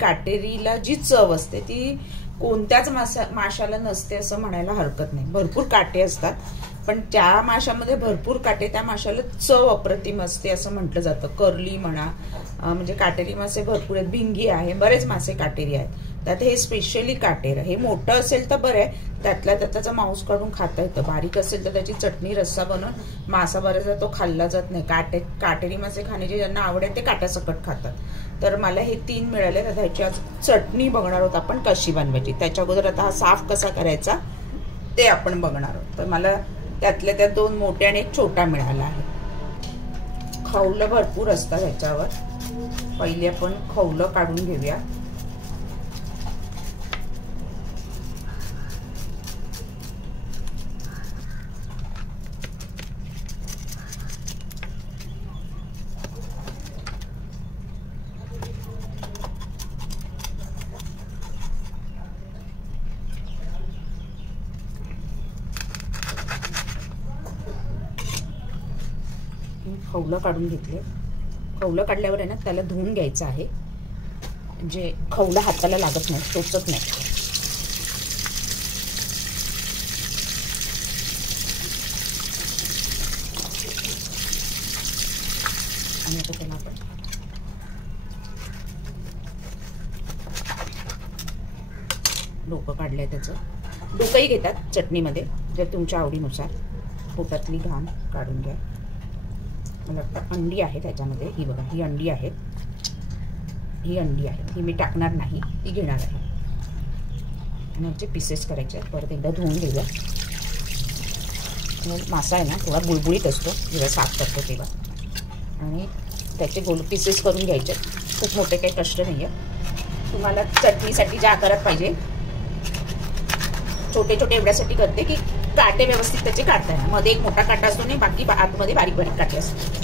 काटेरीला जी चव असते ती कोणत्याच माशाला नसते असं म्हणायला हरकत नाही. भरपूर काटे असतात, पण त्या माशामध्ये भरपूर काटे, त्या माशाला चव अप्रतिम असते असं म्हटलं जातं. कर्ली म्हणा, म्हणजे काटेरी मासे भरपूर आहेत, भिंगी आहे, बरेच मासे काटेरी आहेत. त्यात हे स्पेशली काटेर, हे मोठं असेल तर बरं आहे, त्यातल्या त्याचा मांस काढून खाता येतं. बारीक असेल तर त्याची चटणी रस्सा बनवून मासा बऱ्याचदा तो खाल्ला जात नाही. काटेरी मासे खाण्याची ज्यांना आवड आहे ते काट्यासकट खातात. तर मला हे 3 मिळाले. तर ह्याची आज चटणी बघणार आहोत आपण कशी बनवायची. त्याच्या अगोदर आता हा साफ कसा करायचा ते आपण बघणार आहोत. तर मला त्यातल्या त्या 2 मोठ्या आणि 1 छोटा मिळाला आहे. खवलं भरपूर असतात ह्याच्यावर. पहिले आपण खवलं काढून घेऊया. खवलं काढून घेतले. खवलं काढल्यावर आहे ना त्याला धुवून घ्यायचं आहे, म्हणजे खवलं हाताला लागत नाही, टोचत नाही. आणि आता त्याला आपण डोकं काढलंय. त्याचं डोकंही घेतात चटणीमध्ये जर तुमच्या आवडीनुसार. पोटातली घाण काढून घ्या. मला वाटतं अंडी आहे त्याच्यामध्ये. ही बघा, ही अंडी आहे, ही अंडी आहे. ही मी टाकणार नाही, ती घेणार आहे. आणि याचे पीसेस करायचे. परत एकदा धुवून घेऊया. मासा आहे ना थोडा बुळबुळीत असतो जेव्हा साफ करतो तेव्हा, आणि त्याचे गोल पीसेस करून घ्यायचे. खूप मोठे काही कष्ट नाही आहे. तुम्हाला चटणीसाठी ज्या आकारात पाहिजे, छोटे छोटे एवढ्यासाठी करते की काटे व्यवस्थित त्याचे काढता येणार. मध्ये एक मोठा काटा असतो आणि बाकी आतमध्ये बारीक बारीक काटे असतात.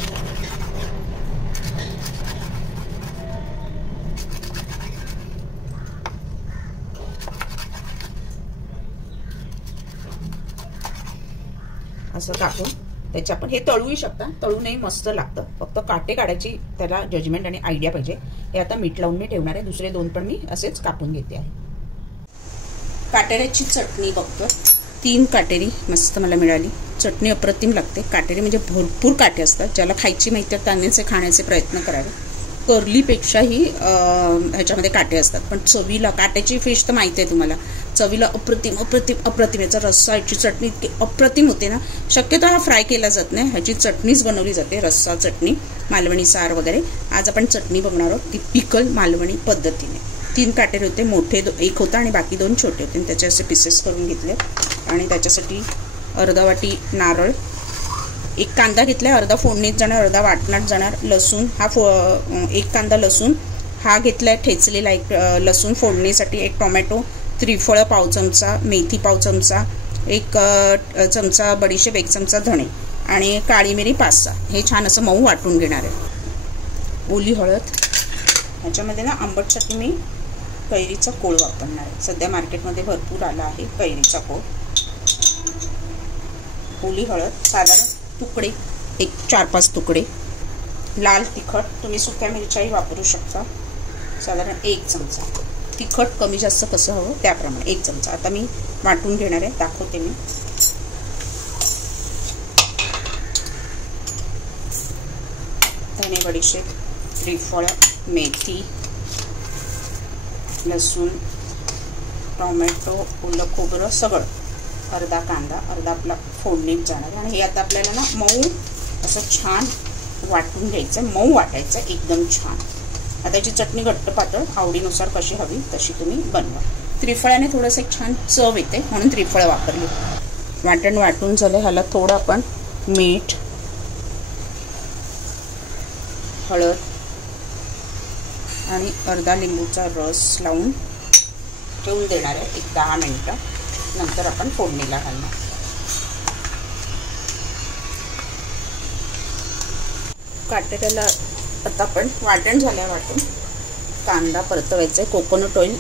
असं कापून त्याच्या आपण हे तळूही शकता, तळूनही मस्त लागतं. फक्त काटे काढायची त्याला जजमेंट आणि आयडिया पाहिजे. हे आता मीठ लावून मी ठेवणार आहे. दुसरे 2 पण मी असेच कापून घेते आहे. काटेऱ्याची चटणी बघतो. 3 काटेरी मस्त मला मिळाली. चटणी अप्रतिम लागते. काटेरी म्हणजे भरपूर काटे असतात. ज्याला खायची माहिती आहे त्यांनीच खाण्याचे प्रयत्न करावे. कर्लीपेक्षाही ह्याच्यामध्ये काटे असतात, पण चवीला काट्याची फिश तर माहिती आहे तुम्हाला, चवीला अप्रतिम अप्रतिम अप्रतिम. याचा रस्सा, याची चटणी इतकी अप्रतिम होते ना. शक्यतो हा फ्राय केला जात नाही, ह्याची चटणीच बनवली जाते. रस्सा चटणी, मालवणी सार वगैरे. आज आपण चटणी बघणार आहोत ती पिकल मालवणी पद्धतीने. 3 काटेरी होते, मोठे 1 होता आणि बाकी 2 छोटे होते. त्याचे असे पीसेस करून घेतले. आणि त्याच्यासाठी अर्धा वाटी नारळ, 1 कांदा घेतलाय, अर्धा फोडणीत जाणार, अर्धा वाटणात जाणार. लसूण हा 1 कांदा लसूण हा घेतलाय ठेचलेला, 1 लसूण फोडणीसाठी. 1 टोमॅटो, त्रिफळ पाव चमचा, मेथी पाव चमचा, 1 चमचा बडीशेप, 1 चमचा धणे आणि काळी मिरी 5-6. हे छान असं मऊ वाटून घेणार आहे. ओली हळद. ह्याच्यामध्ये ना आंबटसाठी मी कैरीचा कोळ वापरणार आहे. सध्या मार्केटमध्ये भरपूर आला आहे कैरीचा कोळ. ओली हळद साधारण तुकडे, 4-5 तुकडे. लाल तिखट, तुम्ही सुक्या मिरच्याही वापरू शकता, साधारण 1 चमचा. तिखट कमी जास्त कसं हवं त्याप्रमाणे 1 चमचा. आता मी वाटून घेणार आहे, दाखवते मी. धने, बडीशेप, त्रिफळ, मेथी, लसूण, टोमॅटो, ओलं खोबरं सगळं. अर्धा कांदा, अर्धा आपला फोडणीत जाणार. आणि हे आता आपल्याला ना मऊ असं छान वाटून घ्यायचं. मऊ वाटायचं एकदम छान. आता याची चटणी घट्ट पातळ आवडीनुसार कशी हवी तशी तुम्ही बनवा. त्रिफळाने थोडंसं एक छान चव येते म्हणून त्रिफळ वापरली. वाटण वाटून झालं. ह्याला थोडं आपण मीठ, हळद आणि अर्धा लिंबूचा रस लावून ठेवून देणार आहे 10 मिनिटं. नंतर आपण फोडणीला घालणार. काटेऱ्याला आता आपण वाटण झाल्या वाटून कांदा परतवायचा आहे. कोकोनट ऑइल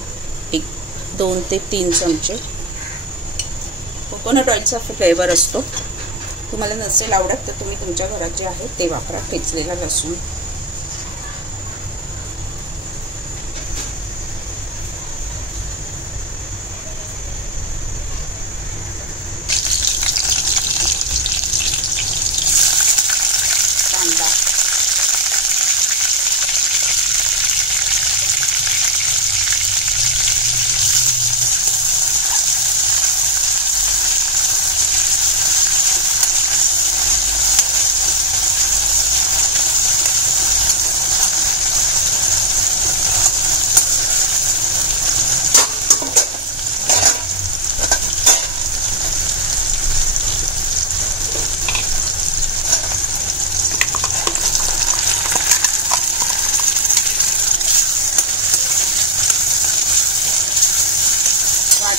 2 ते 3 चमचे. कोकोनट ऑइलचा फ्लेवर असतो. तुम्हाला नसेल आवडत तर तुम्ही तुमच्या घरात जे आहे ते वापरा. ठेचलेला लसूण,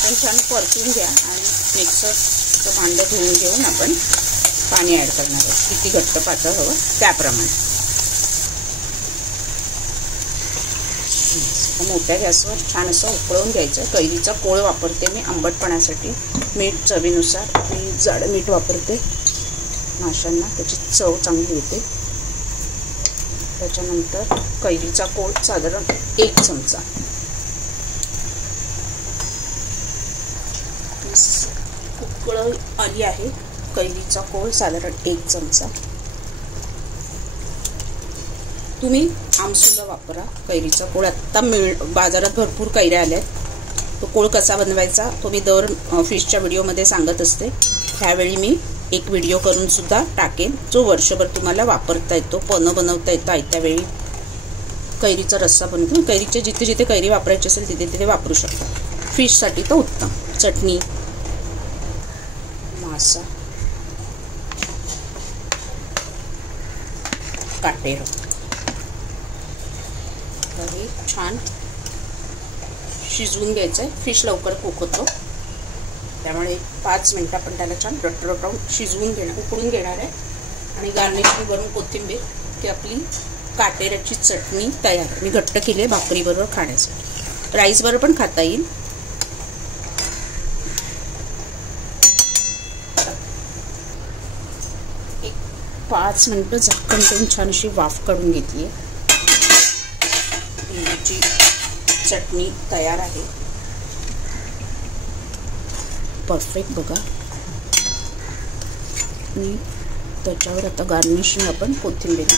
पण छान परतून घ्या आणि मिक्सरचं भांडं धुवून घेऊन आपण पाणी ॲड करणार आहोत. किती घट्ट पातळ हवं त्याप्रमाणे. मोठ्या गॅसवर छान असं उकळून घ्यायचं. कैरीचा कोळ वापरते मी आंबटपणासाठी. मीठ चवीनुसार मी जाडं मीठ वापरते माशांना, त्याची चव चांगली येते. त्याच्यानंतर कैरीचा कोळ साधारण 1 चमचा. उकळ आली आहे. कैरीचा कोळ साधारण 1 चमचा. तुम्ही आमसूला वापरा कैरीचा कोळ. आत्ता बाजारात भरपूर कैऱ्या आल्या आहेत. तो कोळ कसा बनवायचा तो मी दर फिशच्या व्हिडिओमध्ये सांगत असते. ह्यावेळी मी एक व्हिडिओ करून सुद्धा टाकेन जो वर्षभर तुम्हाला वापरता येतो. पन्ह बनवता येतं आयत्या वेळी. कैरीचा रस्सा बनवतो. कैरीचे जिथे जिथे कैरी वापरायची असेल तिथे तिथे वापरू शकता. फिशसाठी तर उत्तम. चटणी, मासा, काटेर. हे छान शिजवून घ्यायचं आहे. फिश लवकर कुक होतो त्यामुळे 5 मिनिटं आपण त्याला छान रटरटावून शिजवून उकळून घेणार आहे. आणि गार्निशिंग करून कोथिंबीर की आपली काटेऱ्याची चटणी तयार. मी घट्ट केली आहे भाकरीबरोबर खाण्यासाठी. राईसबरोबर पण खाता येईल. एक 5 मिनिटं झाकण ठेवून छान अशी वाफ काढून घेतली आहे. लिंबूची चटणी तयार आहे. परफेक्ट बघा. आणि त्याच्यावर आता गार्निशिंग आपण कोथिंबीर